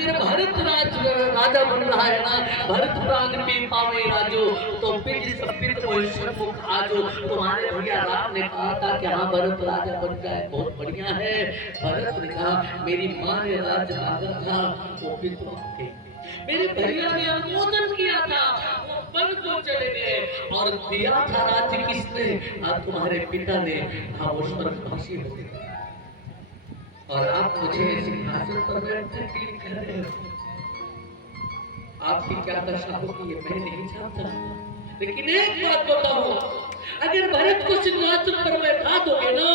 अगर भरत राजा बन रहा है ना, भरत प्रांग में पावे राजो, तो पिज सपित मोहिषण मुख आजो। तुम्हारे भैया राम ने कहा था कि हाँ भरत राजा बन जाए, बहुत बढ़िया है। भरत ने कहा मेरी माँ ने राज मांगा था, वो पितरों के मेरे भैया ने अनुमोदन किया था, वो बन को चले गए और दिया था राज्य किसने? तुम्हारे पिता ने। हाँ वो स्वर्गवासी हो गए और आप मुझे सिंहासन पर बैठने के लिए कह रहे हो। आपकी क्या दशा होगी ये मैं नहीं जानता, लेकिन एक बात बताओ, अगर भरत को सिंहासन पर बैठा दोगे ना,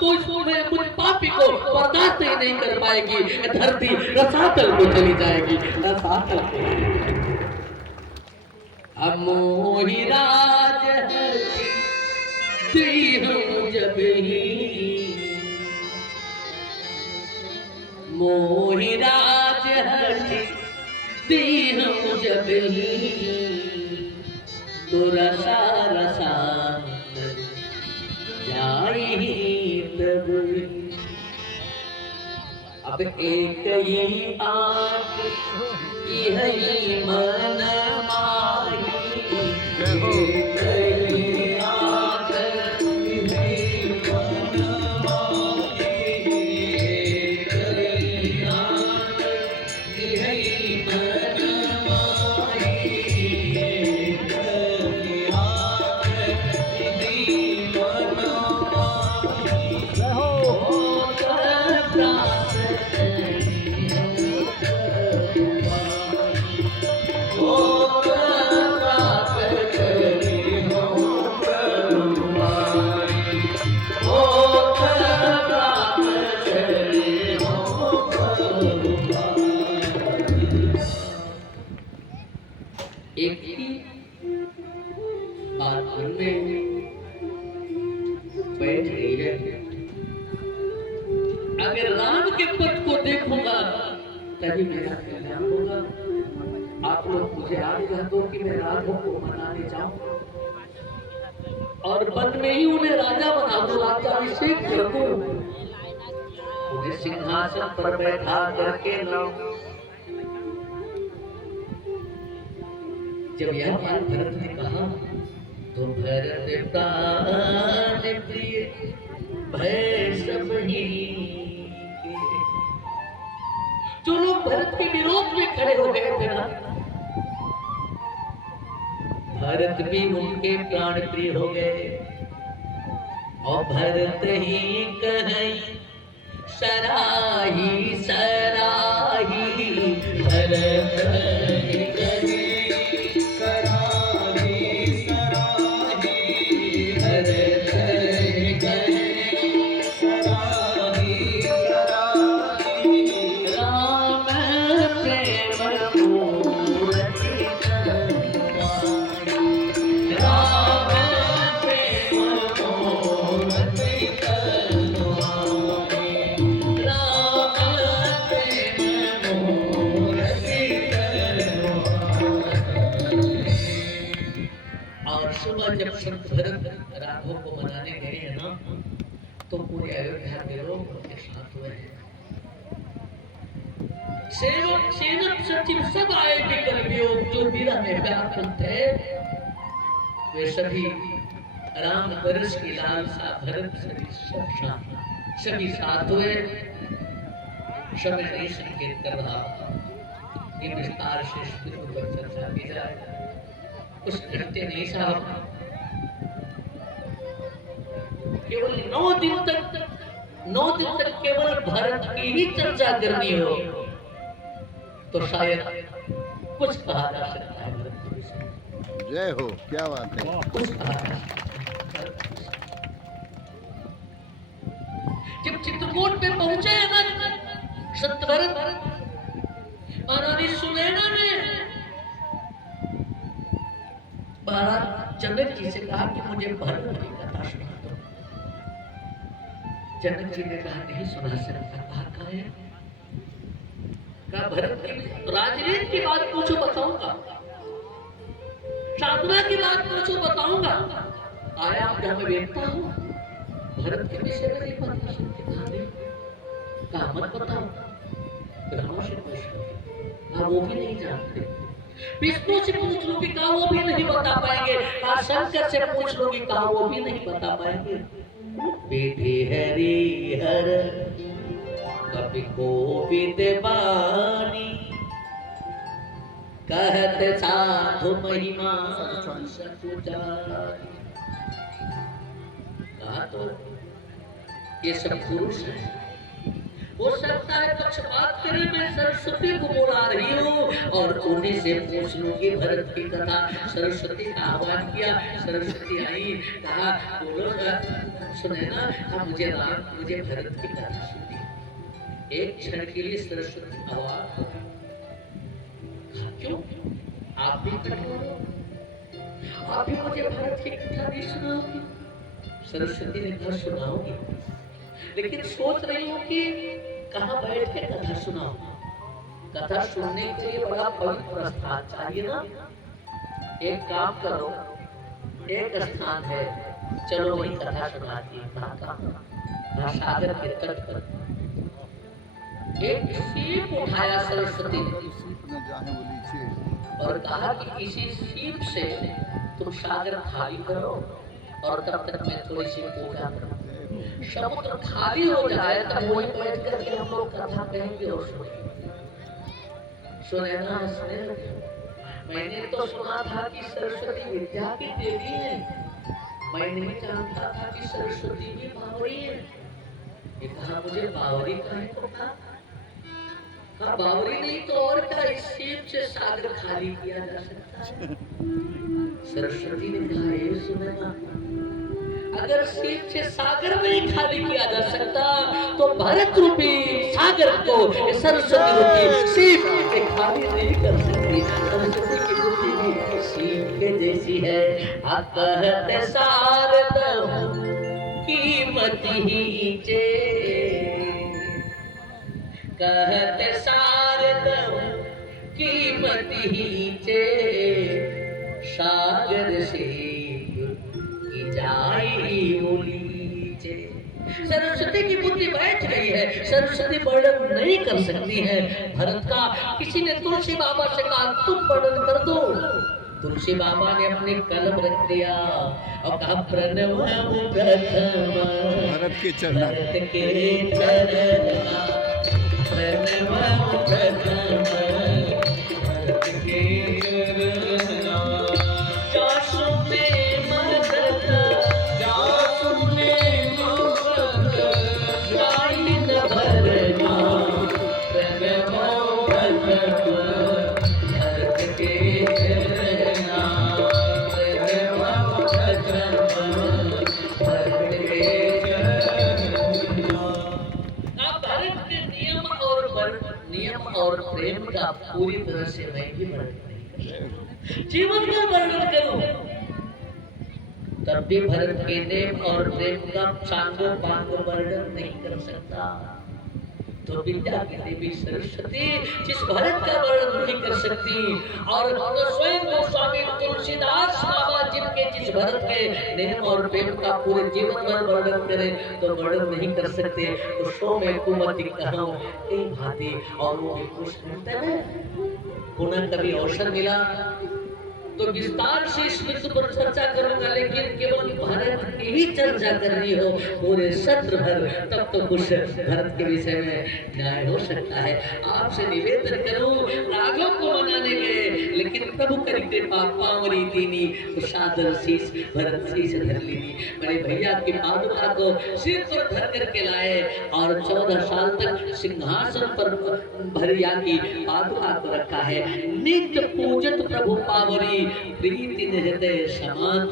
तो इसमें कुछ पापी को बर्दाश्त ही नहीं कर पाएगी, धरती रसातल को चली जाएगी, रसातल को। मोहि राज जब ही, मोहि राज जब ही, रसा रसा जाई तब। अब एक ही आंख यही मन माही, एक ही बात मन में बैठ रही है, अगर राम के पद को देखूंगा तभी मेरा कल्याण होगा। आप लोग मुझे आज्ञा दो कि मैं राघव को मनाने जाऊं और वन में ही उन्हें राजा बना दो, राज्याभिषेक कर दो, उन्हें सिंहासन पर बैठा करके लाओ। जब यह बात भरत ने कहा तो भरत प्राण प्रिय भय सब ही, जो लोग भरत के विरोध में खड़े हो गए थे ना, भरत भी उनके प्राण प्रिय हो गए। और भरत ही कहीं सराही सराही, भरत जब संत भरत राघव को मनाने गए हैं ना, तो पूरे अयोध्या के लोग उनके साथ हुए हैं। सेवक सेवक सचिव सब आए निकल वियोग, जो वीरा में व्याकुल थे वे सभी राम बरस की लालसा भरत सभी साथ हुए। समय नहीं संकेत कर रहा कि विस्तार से स्तुति पर चर्चा की जाए, कुछ घंटे नहीं साहब, केवल 9 दिन तक केवल भरत की ही चर्चा करनी हो तो शायद कुछ कहा जा सकता है। जय हो, क्या बात है। कुछ कहा जा सकता है। जब चित्रकूट में पहुंचे ना संत भरत, महारानी सुनैना ने महाराज जनक जी से कहा कि मुझे भरत की कथा सुना दो। जनक जी ने कहा नहीं सुना सकता। कहा है? कहा भरत की राजनीति की बात पूछो बताऊंगा, साधना की बात पूछो बताऊंगा, आया मैं देखता हूँ भरत के विषय में नहीं पता। कहा मत बताओ। ब्रह्मा से पूछ लो, हाँ वो भी नहीं जानते। विष्णु से पूछ लो कि कहा वो भी नहीं बता पाएंगे। हाँ शंकर से पूछ लो कि कहा वो भी नहीं बता पाएंगे। विधि हरि हर कवि कोविद बानी, कहत साधु महिमा सकुचारी। कहा तो ये सब पुरुष है। हो सकता है पक्षपात करे, मैं सरस्वती को बुला रही हूँ और उन्हीं से पूछ लूंगी भरत की कथा। सरस्वती का आह्वान किया, सरस्वती आई, कहा बोलो सुने ना, कहा मुझे राम मुझे भरत की कथा सुनी। एक क्षण के लिए सरस्वती आवाज, क्यों आप भी कठोर हो, आप भी मुझे भरत की कथा नहीं सुनाओगी? सरस्वती ने कहा सुनाओगी, लेकिन सोच रही हूँ कि कहाँ बैठ के कथा सुनाओ। कथा सुनने के लिए बड़ा पवित्र स्थान चाहिए ना। एक काम करो, एक स्थान है, चलो वही कथा सुनाती है। सागर के तट पर एक सीप उठाया सरस्वती और कहा कि इसी सीप से तुम सागर खाली करो और तब तक मैं थोड़ी सी पूजा करूं। समुद्र खाली हो जाए तब वही बैठ करके हम लोग कथा कहेंगे और सुने ना सुने। मैंने तो सुना था कि सरस्वती विद्या की देवी है, मैं नहीं जानता था कि सरस्वती भी बावरी है। ये कहा मुझे बावरी कहे तो था। हाँ बावरी नहीं तो और क्या, इस सीप से सागर खाली किया जा सकता है। सरस्वती ने कहा ये सुने ना, अगर सीप से सागर में खाली किया जा सकता तो भरत रूपी सागर को सरस्वती रूपी सीप से खाली नहीं कर सकती। सरस्वती की बुद्धि भी सीप के जैसी है। कहत सारद कीमत ही चे, कहत सारद कीमत ही चे, सागर से सरस्वती की बुद्धि बैठ गई है, सरस्वती वर्णन नहीं कर सकती है भरत का। किसी ने तुलसी बाबा से कहा तुम वर्णन कर दो। तुलसी बाबा ने अपने कलम रख दिया और कहा प्रणव प्रथम भरत के चरण, भरत के चरण, प्रणव प्रथम भरत के चरण, जासु में मदद जासु में मदद गाई न भरना, प्रणव प्रथम भरत के चरण, प्रणव प्रथम भरत के चरण। अब भरत के नियम और प्रेम का पूरी तरह से मैं भी वर्णन नहीं कर सकता। जीवन का वर्णन करूं तब भी भरत के नेम और प्रेम का सांगो पांगो वर्णन नहीं कर सकता। तो विद्या की देवी सरस्वती जिस भरत का वर्णन नहीं कर सकती, और तो स्वयं गोस्वामी तुलसीदास बाबा जिनके जिस भरत के नेम और प्रेम का पूरे जीवन भर वर्णन करें तो वर्णन नहीं कर सकते। तो सो में कुमति कहूं एक भांति, और वो भी कुछ करते हैं। पुनः कभी अवसर मिला तो विस्तार से इस विषय पर चर्चा करूंगा, लेकिन केवल भारत की ही चर्चा करनी हो पूरे सत्र भर, तब तो कुछ भारत के विषय में न्याय हो सकता है। आपसे निवेदन करूं, राघव को मनाने गए लेकिन प्रभु करी कृपा पावरी दीनी, तो सादर शीश भरत शीश धर लीनी। बड़े भैया की पादुका को सिर पर धर करके लाए और 14 साल तक सिंहासन पर भैया की पादुका को रखा है। नित्य पूजत प्रभु पावरी, प्रीति हृदय समांत,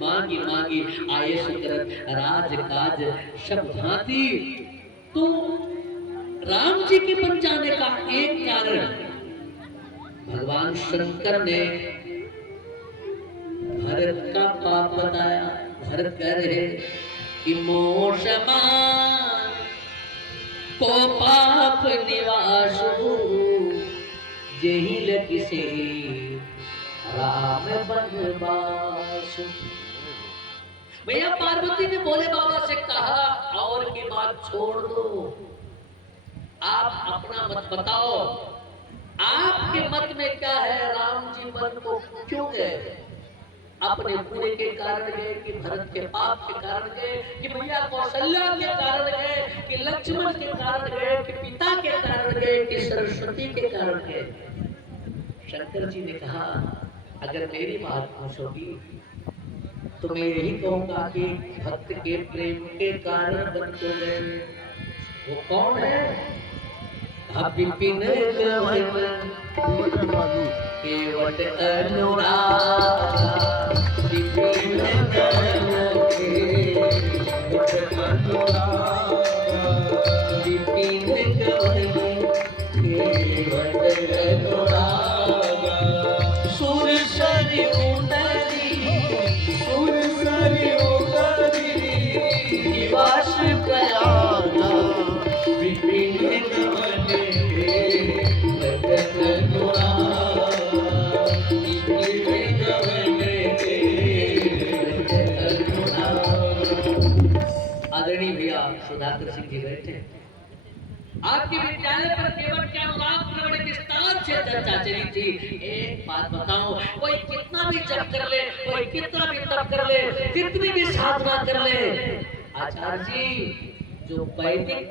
मांगी मांगी आयस करत राज काज सब भांति। तो राम जी के बन जाने का एक कारण भगवान शंकर ने भरत का पाप बताया। भरत कह रहे कि मोषमा को पाप निवासु, जही लग से राम बनवास। भैया पार्वती ने भोले बाबा से कहा और की बात छोड़ दो, आप अपना मत बताओ, आपके मत में क्या है? राम जी वन को क्यों गए? अपने पूरे के कारण गए कि भरत के पाप के कारण गए कि भैया कौशल्या के कारण गए कि लक्ष्मण के कारण गए कि पिता के कारण गए कि सरस्वती के कारण गए? शंकर जी ने कहा अगर मेरी बात पूछोगी तो मैं यही कहूंगा कि भक्त के प्रेम के कारण बन को गए। वो कौन है? विपिन केवट अनुराग, विपिन आदरणीय भैया सुधाकर सिंह जी बैठे आपके विद्यालय पर केवट के अनुराग पर बड़े विस्तार से चर्चा चली थी। एक बात बताओ, कोई कितना भी जप कर ले, कोई कितना भी तप कर ले, कितनी भी साधना कर ले, आचार्य जी जो वैदिक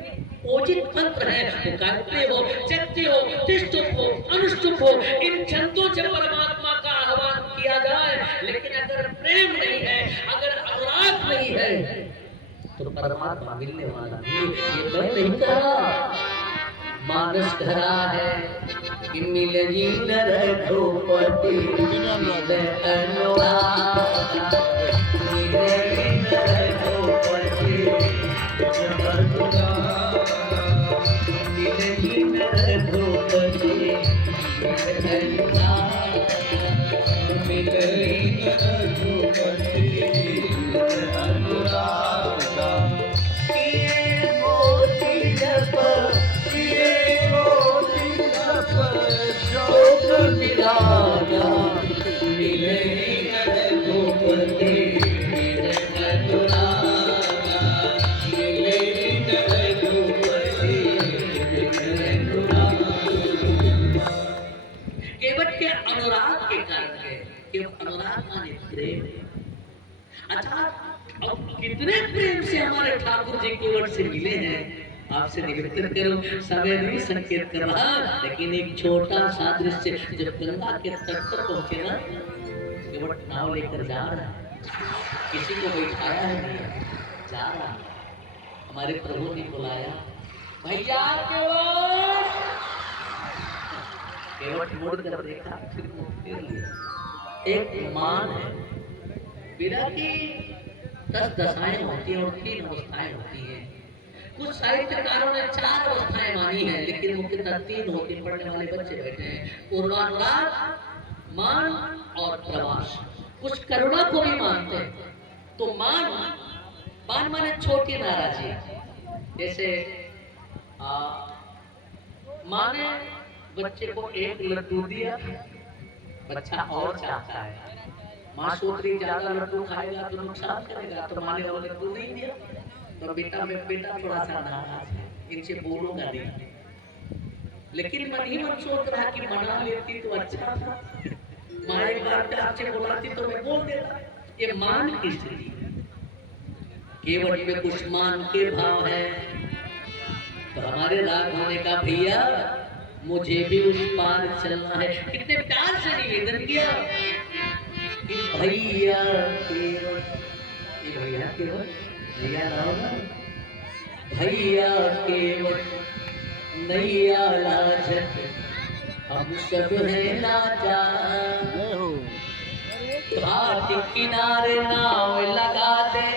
ओजित मंत्र है वो गायत्री हो, चैत्य हो, तिष्ठुप हो, अनुष्टुप हो, इन छंदों से परमात्मा का आह्वान किया जाए, लेकिन अगर प्रेम नहीं है, अगर अनुराग नहीं है तो परमात्मा मिलने वाला नहीं। ये मैं नहीं कहा, मानस करा है कि मिल जी रघुपति मिल अनुराग, मिल रघुपति मिल रघुपति मिल रघुपति कितने प्रेम से हमारे ठाकुर जी केवट से मिले हैं। आपसे निवेदन करो, समय नहीं संकेत कर रहा, लेकिन एक छोटा सा दृश्य जब गंगा के तट पर पहुंचे ना, केवट नाव लेकर जा रहा है, किसी को बैठाया है नहीं, जा रहा है। हमारे प्रभु ने बुलाया, भैया केवट। केवट मुड़ कर देखा, फिर मुड़ लिया। एक मान है, बिना की 10 दशाएं होती हैं और 3 अवस्थाएं होती हैं। कुछ साहित्यकारों ने 4 अवस्थाएं मानी हैं, लेकिन मुख्यतः 3 होती। पढ़ने वाले बच्चे बैठे हैं, पूर्वानुराग, मान और प्रवास। कुछ करुणा को भी मानते हैं। तो मान माने छोटी नाराजी। जैसे माँ ने बच्चे को एक लड्डू दिया, बच्चा और चाहता है। माँ सोच रही ज्यादा लड्डू खाएगा तो नुकसान करेगा, तो माँ ने वो लड्डू नहीं दिया, तो बेटा थोड़ा सा नाराज है, इनसे बोलूंगा नहीं। लेकिन मन ही मन सोच रहा कि मना लेती तो अच्छा था, माँ एक बार प्यार से बुलाती तो मैं बोल देता। ये मान की स्थिति। केवट में कुछ मान के भाव है, तो हमारे राग होने का भैया मुझे भी उस पार चलना है। कितने प्यार से निवेदन किया कि भैया केवट, भैया केवट, भैया भैया केवट नैया लाजत हम सब है लाचार। घाट किनारे नाव लगा दे,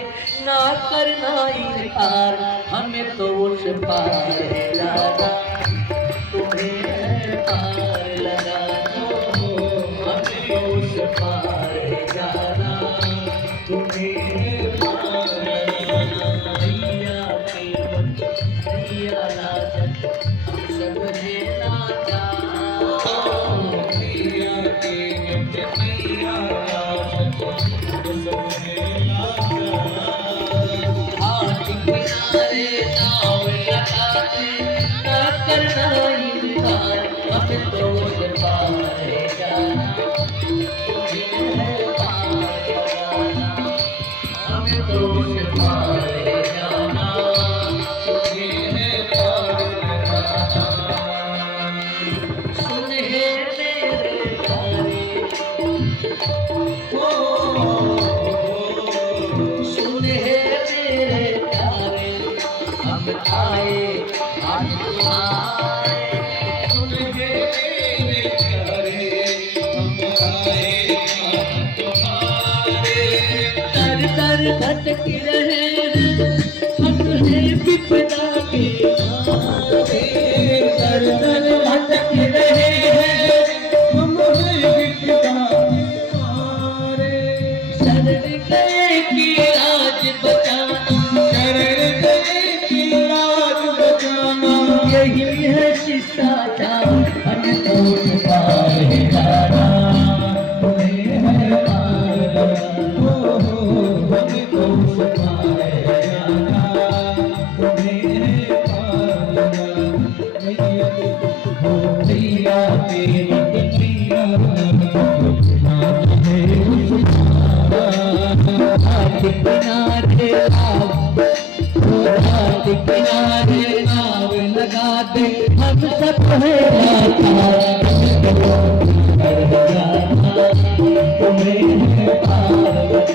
ना करना इनकार, हमें तो उस पार है जाना, तुम्हें पार लगा दो, हमें तो उस पार है जाना, तुम्हें पार लगाना। भैया केवट भैया लाजत हम सब है लाचार। भैया केवट भैया घाट किनारे नाव लगा दे, करना इनकार, हमें तो उसे पार जाना, तुम्हें है पार लगाना, हमें तो उसे पार जाना, तुम्हें है पार लगाना। सुन हे मेरे प्यारे, सुन हे मेरे प्यारे, हम आए आज तुम्हारे, सुन हे मेरे प्यारे, हम आए आज तुम्हारे। दर दर भटक रहे हैं, हम हैं विपदा के मारे, दर दर भटक रहे हैं, हम हैं विपदा के मारे। शरण गए कि आज बचाना, शरण गए कि आज बचाना, यही है शिष्टाचार, हमें तो पार जाना, तुम्हें है पार लगाना, हमें तो पार जाना, तुम्हें है पार लगाना। हो भैया तेरी प्रिया, घाट किनारे घाट किनारे नाव लगा दे, हम सब है तुम्हें है पार लगाना,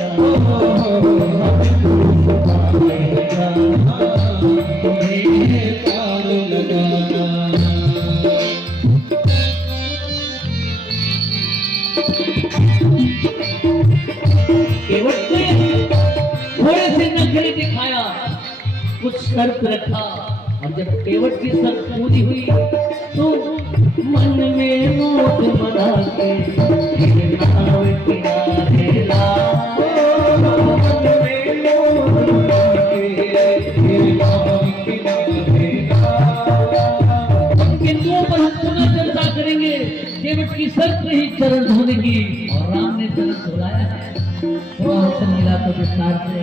तुम्हें है पार लगाना। केवट ने थोड़े से नखरे दिखाया, कुछ शर्त रखा, और जब केवट की शर्त पूरी हुई तो मन में मोह मना के फिर नाव किनारे लाओ, मन में मोह मना के फिर नाव किनारे लाओ। उनके दो पुनः चर्चा करेंगे केवट की शर्त रही चरण धोने की, और राम ने चरण धुलाया है, थोड़ा अवसर मिला तो विस्तार से,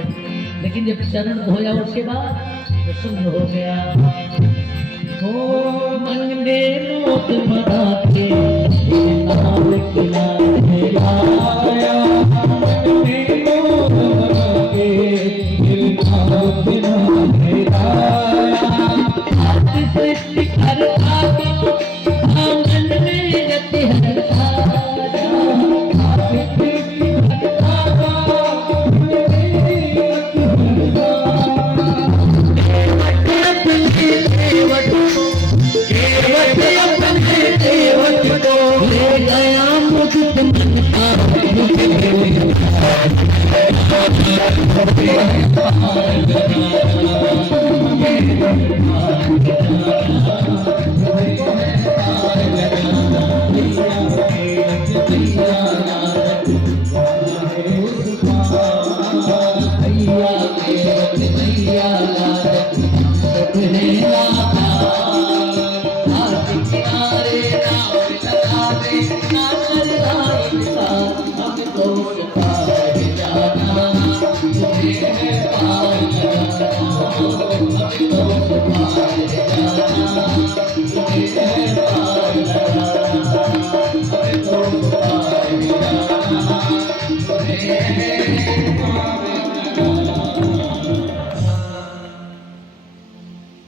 लेकिन जब चरण धोया उसके बाद प्रसन्न हो गया। हो मन में मोह मना के नाव किनारे लाया, मन में मोह मना के नाव किनारे लाया। हाथ सृष्टि करता तो आंगन में रति हरता, हाथ सृष्टि करता तो ले गया मुझे मन का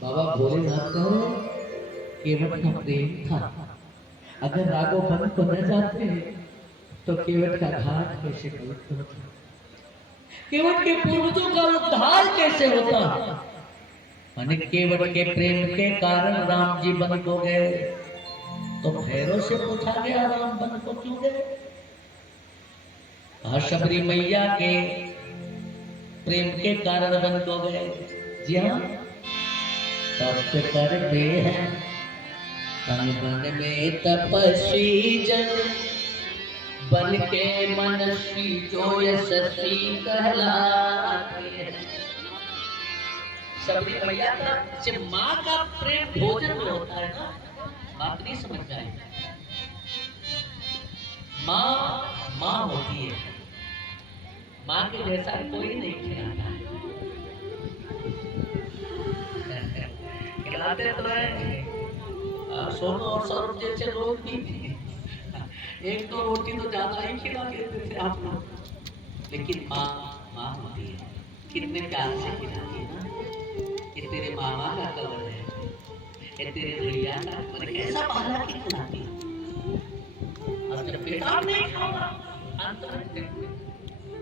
बाबा भोलेनाथ का केवट का प्रेम था। अगर राघव वन को न जाते तो केवट का घाट कैसे होता, केवट के पूर्वजों का उद्धार कैसे होता। माने केवट के प्रेम के कारण राम जी वन को गए, तो भैरव से पूछा गया राम वन को क्यों गए। शबरी मैया के प्रेम के कारण वन को गए। जी हाँ, तप कर दे हैं तन वन में तपस्वी जन, बन के मनस्वी जो यशस्वी कहलाते हैं। शबरी मैया का जब माँ का प्रेम भोजन में होता है ना, बात नहीं समझ जाए। माँ माँ होती है, माँ के जैसा कोई नहीं खिलाता। खिलाते तो है सोनू और सौरभ जैसे लोग भी एक दो रोटी तो ज्यादा ही खिला देते थे आप लोग, लेकिन माँ माँ होती है, कितने प्यार से खिलाती है ना। ये तेरे मामा का कवर है, ये तेरे भैया का कवर है, ऐसा बहाना क्यों खिलाती है। और जब बेटा नहीं खाओगा अंतर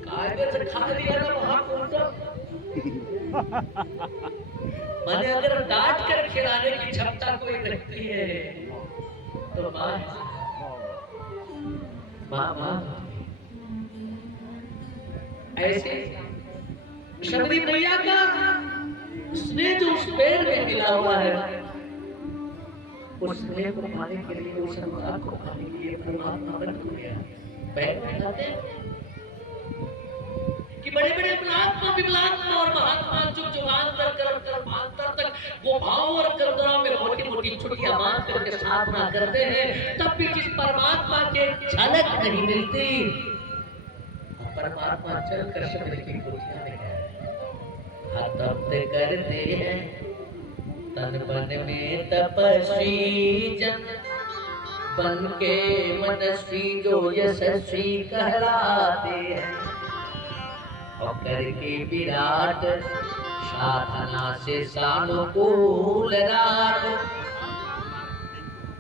कायदे से खा लिया ना वहां पहुंचा। मैंने अगर डांट कर खिलाने की क्षमता कोई रखती है तो माँ माँ माँ ऐसे शबरी मैया का स्नेह जो उस पेड़ में मिला हुआ है, उस स्नेह को पाने के लिए, उस अनुराग को पाने के लिए परमात्मा बन गया। पैर फैलाते कि बड़े बड़े महात्मा विमलात्मा और महात्मा जो जुबान तक वो भाव और करुणा में मोटी मोटी छुट्टियां बांध करके साधना करते हैं, तब भी जिस परमात्मा के झलक नहीं मिलती, परमात्मा चल कर शब्द की कुटिया में है, हाथ करते हैं तन मन में तपस्वी जन, बन के मनस्वी जो यशस्वी कहलाते हैं, और करके विराट साधना से सानुकूल राग,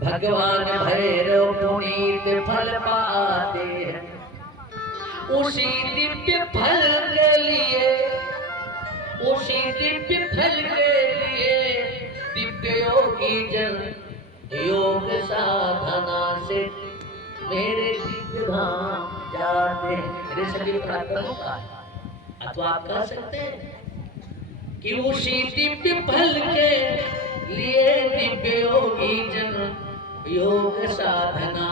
भगवान भैरव पुनीत फल पाते हैं। उसी दिव्य फल के लिए, उसी दिव्य फल के लिए दिव्य योगी जन योग साधना से मेरे दिव्य धाम जाते हैं। मेरे सभी प्रार्थनाओं का अथवा आप कह सकते हैं कि उसी दिव्य फल के लिए दिव्य योगी जन योग साधना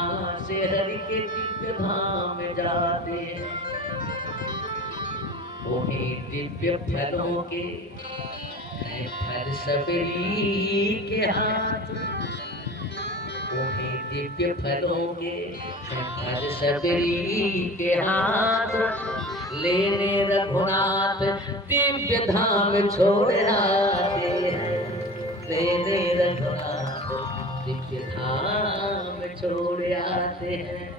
से हरि के दिव्य धाम जाते हैं। उन्हीं दिव्य फलों के हैं फल सबरी के हाथ, उन्हीं दिव्य फलों के हैं फल सबरी के हाथ, लेने रघुनाथ दिव्य धाम छोड़ आते हैं, लेने रघुनाथ दिव्य धाम छोड़ आते हैं।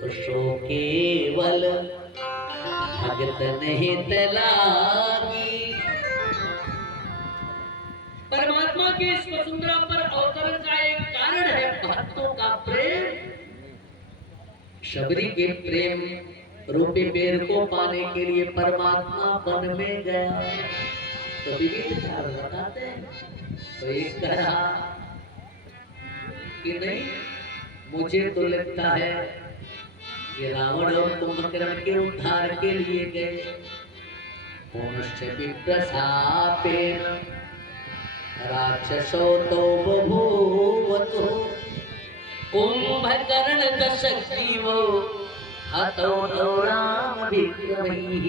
सो केवल भगत नहीं तलागी, परमात्मा के इस वसुंधरा पर अवतरण का एक कारण है भक्तों का प्रेम। शबरी के प्रेम रूपी पेड़ को पाने के लिए परमात्मा वन में गया, तो विविध कारण बताते हैं। तो एक कहा कि नहीं, मुझे तो लगता है कि रावण और कुंभकर्ण के उद्धार के लिए गए। पुनश्च विप्रशापेन राक्षसो तो बभूवतु, कुंभकर्ण दशग्रीवो हतो तो राम विक्रमैः।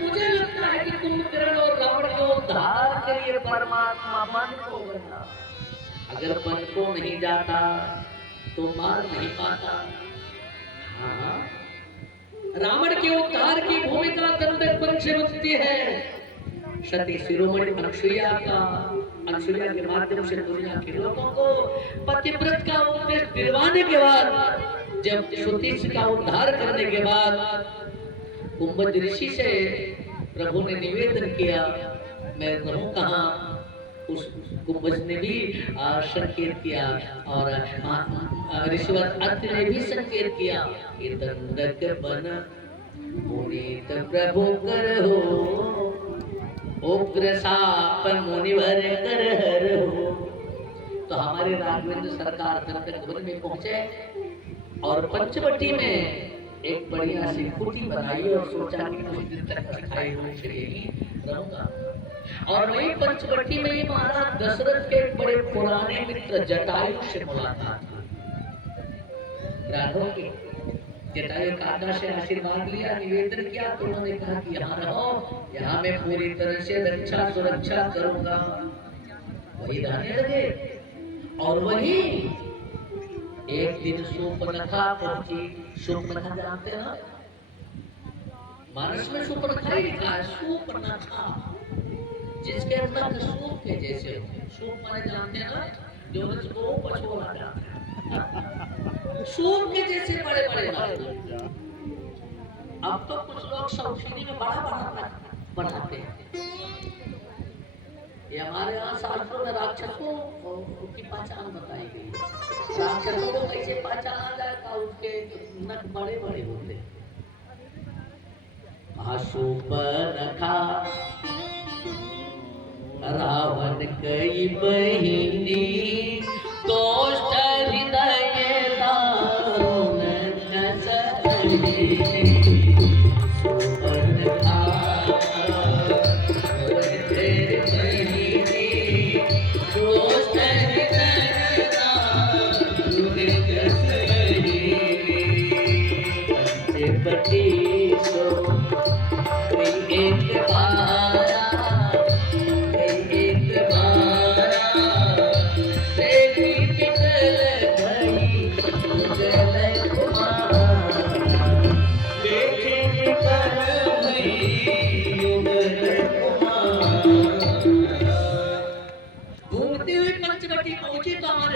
मुझे लगता है कि कुंभकर्ण और रावण के उद्धार के लिए परमात्मा वन को गया। अगर वन को नहीं जाता तो मार नहीं पाता। हाँ, रावण के उद्धार की भूमिका दंडक वंश में होती है। सती शिरोमणि अनसुया के माध्यम से दुनिया के लोगों को पतिव्रत का उपदेश दिलवाने के बाद, जब सतीश का उद्धार करने के बाद कुंभज ऋषि से प्रभु ने निवेदन किया, मैं रहूं कहाँ। उस कुंभज ने भी संकेत किया और ऋषिवर अत्रि ने भी संकेत किया कि दंडक बन पुनीत प्रभु कर हो, उग्र साप मुनिवर कर हर हो। तो हमारे राघवेंद्र सरकार दंडक वन में पहुंचे और पंचवटी में एक बढ़िया सी कुटी बनाई और सोचा कि कुछ दिन तक अस्थायी रूप से यही रहूंगा। और वही पंचवटी में ही महाराज दशरथ के बड़े पुराने मित्र जटायु से मुलाकात हुई। राघव के जटायु काका से आशीर्वाद लिया, निवेदन किया, तो उन्होंने कहा कि यहाँ रहो, यहाँ मैं पूरी तरह से रक्षा सुरक्षा करूंगा। वही रहने लगे और वही एक दिन शूर्पणखा पहुंची। शूर्पणखा जानते हैं ना, मानस में शूर्पणखा ही लिखा है, शूर्पणखा। जिसके अंदर सूप के जैसे हो। सूप माने जानते हैं ना, जो उसको पछोड़ा जाता है, सूप के जैसे बड़े बड़े नारियल। अब तो कुछ लोग शौकीनी में बड़ा बड़ा बनाते हैं। ये हमारे यहाँ शास्त्रों में राक्षसों की पहचान बताई गई है। राक्षसों को कैसे पहचाना जाएगा, उसके नख बड़े बड़े होते हैं। रखा रावण कई बहिनी, दोस्त हृदय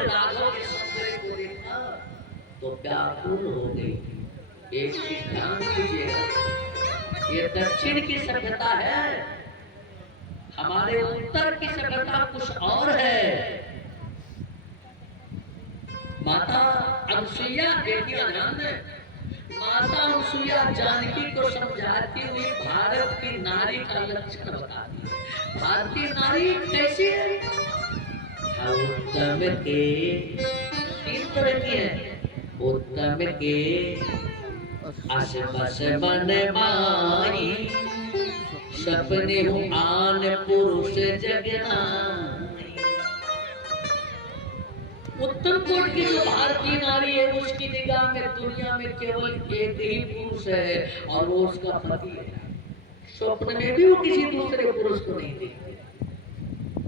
दारुण कसरी। तो व्याकुल हो गई। एक चीज ध्यान दीजिएगा, ये दक्षिण की सभ्यता है, हमारे उत्तर की सभ्यता कुछ और है। माता अनुसुईया बेटियां ध्यान दें, माता अनुसुईया जानकी को समझाती हुई भारत की नारी का लक्षण बताती है। भारतीय नारी कैसी है? उत्तम के तीन तरह की है। उत्तम के आसपास मन माई, सपने हूँ आन पुरुष जगना। उत्तम कोट की जो भारतीय नारी है, उसकी निगाह में दुनिया में केवल एक ही पुरुष है और वो उसका पति है। स्वप्न में भी वो किसी दूसरे पुरुष को नहीं देखती।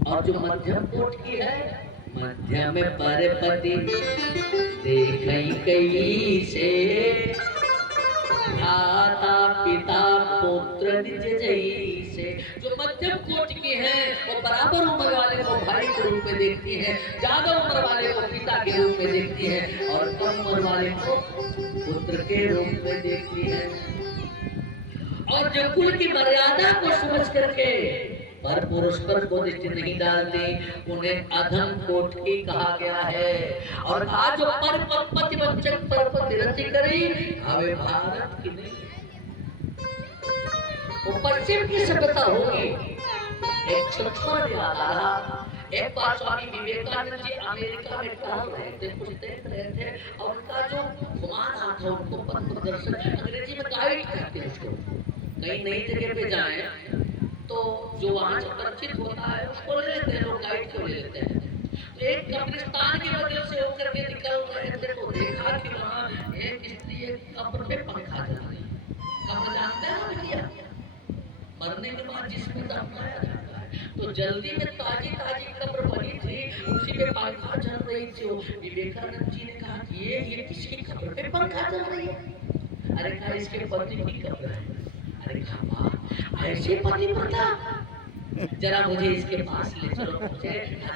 और जो मध्यम कोट की है, मध्य में परपति देखई कई से, माता पिता पुत्र निज जैसे। जो मध्यम कोटि की है वो बराबर उम्र वाले को भाई के रूप में देखती है, ज्यादा उम्र वाले को पिता के रूप में देखती है और कम उम्र वाले को पुत्र के रूप में देखती है। और जो कुल की मर्यादा को समझ करके पर पुरुष पर को दृष्टि नहीं डालती, उन्हें अधम कोटि कहा गया है। और आज जो पर पति वचन पर रति करी, हमें भारत की नहीं, वो पश्चिम की सभ्यता होगी। एक क्षण याद आ रहा, एक बार स्वामी विवेकानंद जी अमेरिका में टहल रहे थे, कुछ देख रहे थे और उनका जो घुमाना था, उनको पथ प्रदर्शन, अंग्रेजी में गाइड कहते हैं उसको। कहीं नई जगह पे जाए तो जो वहाँ से परिचित होता है उसको ले लेते हैं लोग, गाइड को ले लेते हैं। तो एक कब्रिस्तान की वजह से होकर के निकल रहे थे तो देखा कि वहाँ एक स्त्री एक कब्र पे पंखा चल रही है। कब्र जानते हैं भैया, मरने के बाद जिसमें दफनाया जाता है, तो जल्दी में ताजी ताजी कब्र बनी थी, उसी पे पंखा चल रही थी। विवेकानंद जी ने कहा कि ये किसकी कब्र पे पंखा चल रही है? अरे कहा इसके पति की कब्र है। अरे कहा ऐसे पति पता, जरा मुझे इसके पास ले चलो, मुझे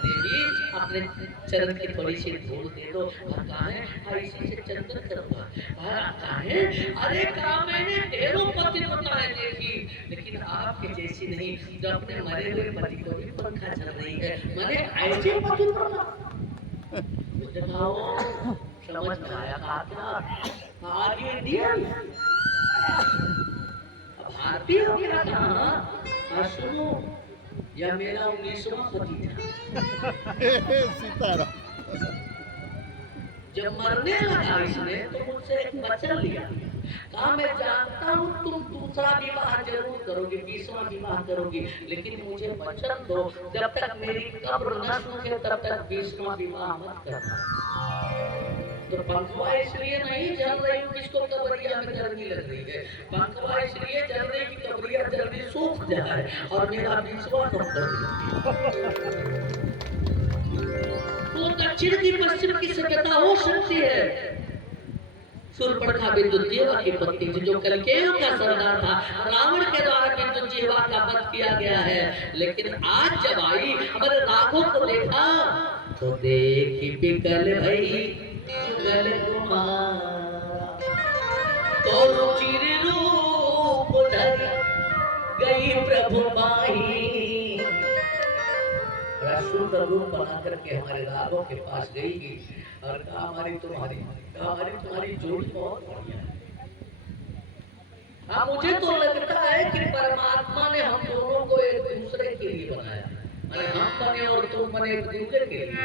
देवी अपने चरण की थोड़ी सी धूल दे दो। कहा है ऐसे से चंदन करूंगा। कहा है अरे कहा मैंने ढेरों पति पताएं देखी, लेकिन आपके जैसी नहीं, जो अपने मरे हुए पति को भी पंखा चल रही है। मैंने ऐसे पति पता मुझे समझ में आया। कहा आगे दिया भारतीय हो गया था। सुनो, यह मेरा 19वां पति था। सीताराम। जब मरने लगा इसने तो मुझसे एक वचन लिया, कहा मैं जानता हूँ तुम दूसरा विवाह जरूर करोगे, 20वां विवाह करोगी, लेकिन मुझे वचन दो जब तक मेरी कब्र न सूखे तब तक 20वां विवाह मत करना। तो पंखवा इसलिए नहीं जल रही हूँ जिसको कब्रिया में गर्मी लग रही है, पंखवा इसलिए जल रही कि कब्रिया जल्दी सूख जाए और मेरा 20वां नंबर। तो दक्षिण की पश्चिम की सभ्यता हो सकती है, शूर्पणखा विद्युजीवा की पत्नी थी, जो कलकेव का सरदार था। रावण के द्वारा विद्युजीवा का वध किया गया है। लेकिन आज जब आई हमारे राघव को देखा तो देखी बिकल भई जुगल कुमारा, तो रुचिर रूप धर गई प्रभु माही। बड़ा सुंदर रूप बना करके हमारे राघव के पास गई और कहा हमारी तुम्हारी जोड़ी बहुत बढ़िया है। हाँ, मुझे तो लगता है कि परमात्मा ने हम दोनों को एक दूसरे के लिए बनाया, अरे हम बने और तुम बने एक दूसरे के लिए।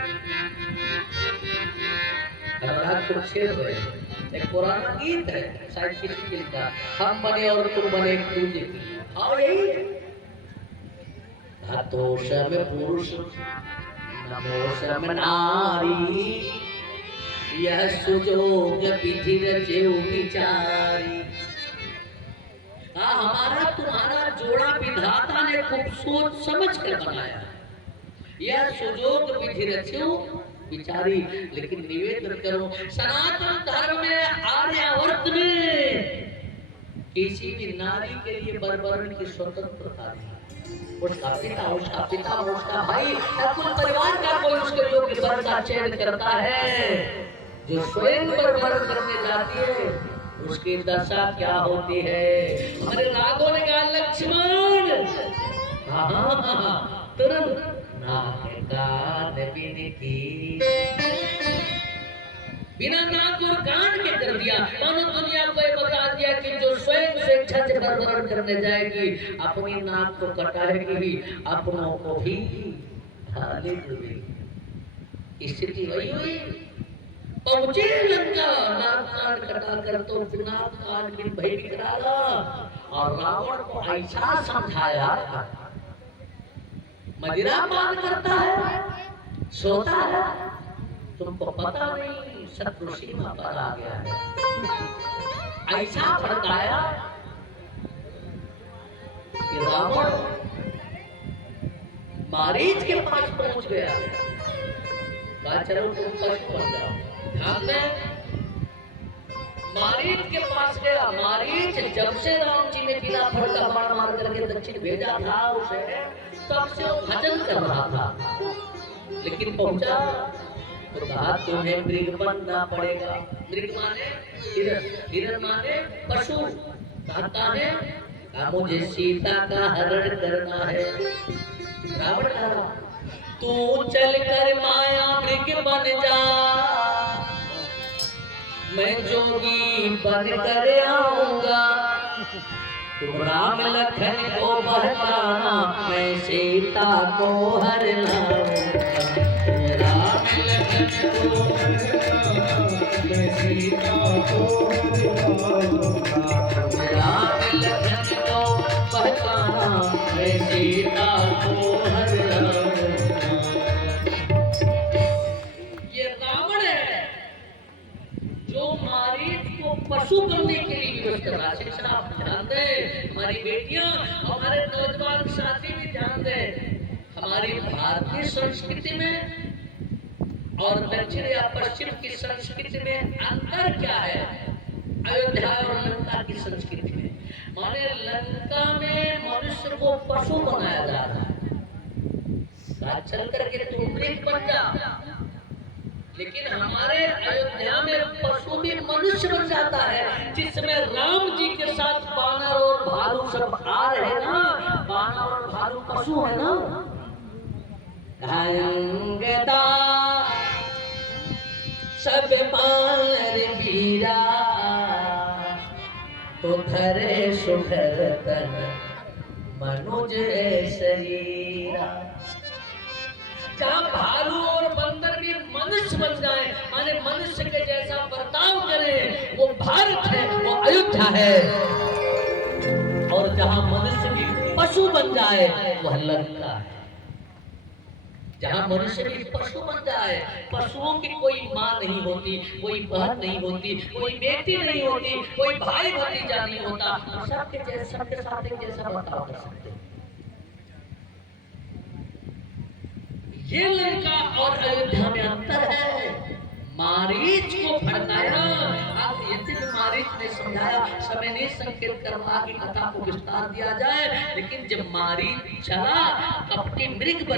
एक पुराना गीत है शायद किसी का, हम बने और तुम बने एक दूसरे के लिए। हाँ, यही है। धातोषम पुरुष नमोषम नारी, यह सुजोग विधि रचेउ विचारी। हमारा तुम्हारा जोड़ा विधाता ने खूब सोच समझ कर बनाया। यह सुजोग विधि रचेउ विचारी। लेकिन निवेदन करो, सनातन धर्म में आर्यावर्त में किसी भी नारी के लिए बर्बरण की स्वतंत्रता नहीं। उसका पिता उसका भाई, कुल परिवार का कोई उसके योग्य वर का चयन करता है। जो स्वयं बर्बरण करने जाती है उसकी दशा क्या होती है। हमारे राघव ने कहा लक्ष्मण, तुरंत बिना नाक और कान के कर दिया। दुनिया को ये बता दिया कि जो स्वयं स्वेच्छा से बर्बरण करने जाएगी अपनी नाक को कटाएगी, अपनों को भी ढाले देगी। स्थिति वही हुई। पहुंचे लंका, नाक कान कटा कर तो नाक कान बिन भय बिकराला। और रावण को ऐसा समझाया, मदिरा पान करता है, सोता है, तुमको पता नहीं शत्रु सीमा पर आ गया है। ऐसा भड़काया कि रावण मारीच के पास पहुंच गया। चलो तुम पशु बन जाओ। ध्यान में, मारीच के पास गया। मारीच जब से राम जी ने बिना फड़ का बाण मार करके दक्षिण भेजा था उसे, तब से वो भजन कर रहा था। लेकिन पहुंचा तो कहा तुम्हें मृग बनना पड़ेगा। मृग माने हिरण, हिरण माने पशु। कहता है मुझे सीता का हरण करना है। रावण कहा तू चल कर माया मृग बन जा, मैं जोगी बन कर आऊंगा। तुम राम लखन को बहकाना, मैं सीता को हर लाऊंगा। राम लखन को मैं सीता को राम लखन को बहकाना, मैं सीता को हर लाऊंगा। ये रावण है जो मारीच को पशु बनने के लिए विवश कर रहा है। शिक्षा आप ध्यान दें, हमारी बेटियां, हमारे नौजवान साथी भी ध्यान दें। हमारी भारतीय संस्कृति में और दक्षिण या पश्चिम की संस्कृति में अंतर क्या है? अयोध्या और लंका की संस्कृति में, माने लंका में मनुष्य को पशु बनाया जा रहा है, चल करके तुम मृग बन जा। लेकिन हमारे अयोध्या में पशु भी मनुष्य बन जाता है, जिसमें राम जी के साथ बानर और भालू सब आ रहे ना। बानर और भालू पशु है ना। अंगदा सब पार बीरा, तो धरे सुधर तन मनुज शरीरा। जहाँ भालू और बंदर भी मनुष्य बन जाए, माने मनुष्य के जैसा बर्ताव करें, वो भारत है, वो अयोध्या है। और जहाँ मनुष्य भी पशु बन जाए वह लंका है। जहाँ मनुष्य भी पशु बन जाए, पशुओं की कोई माँ नहीं होती, कोई बहन नहीं होती, कोई बेटी नहीं होती, कोई भाई भतीजा नहीं होता, सबके साथ एक जैसा बर्ताव कर सकते। ये लंका और अयोध्या में अंतर है। मारीच को भड़काया। आप यदि मारीच ने समझाया, समय ने संकेत करवा की कथा को विस्तार दिया जाए, लेकिन जब मारीच चला कपटी मृग